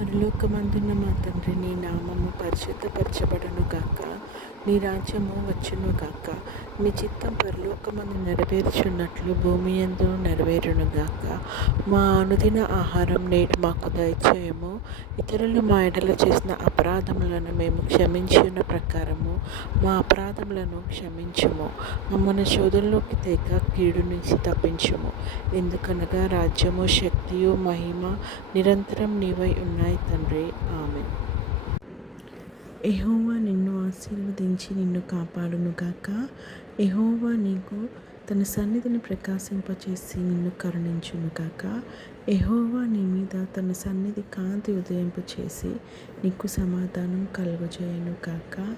పరలోకమందున్న మా తండ్రి, నీ నామము పరిశుద్ధపరచబడును గాక. నీ రాజ్యము వచ్చును గాక. నీ చిత్తం పరలోకమందు నెరవేర్చున్నట్లు భూమి యందు నెరవేరును గాక. మా అనుదిన ఆహారం నేడు మాకు దయచేయము. ఇతరులు మా ఎడల చేసిన అపరాధములను మేము క్షమించిన ప్రకారము మా అపరాధములను క్షమించుము. మమ్మల్ని శోధనలోకి తేక కీడు నుంచి తప్పించుము. ఎందుకనగా రాజ్యము, శక్తియు, మహిమ నిరంతరం నీవై ఉన్నాయి తండ్రి. ఆమేన్. యెహోవా నిన్ను ఆశీర్వదించి నిన్ను కాపాడునుగాక. యెహోవా నీకు తన సన్నిధిని ప్రకాశింపచేసి నిన్ను కరుణించునుగాక. యెహోవా నీ మీద తన సన్నిధి కాంతి ఉదయింపచేసి నీకు సమాధానం కలుగజేయునుగాక.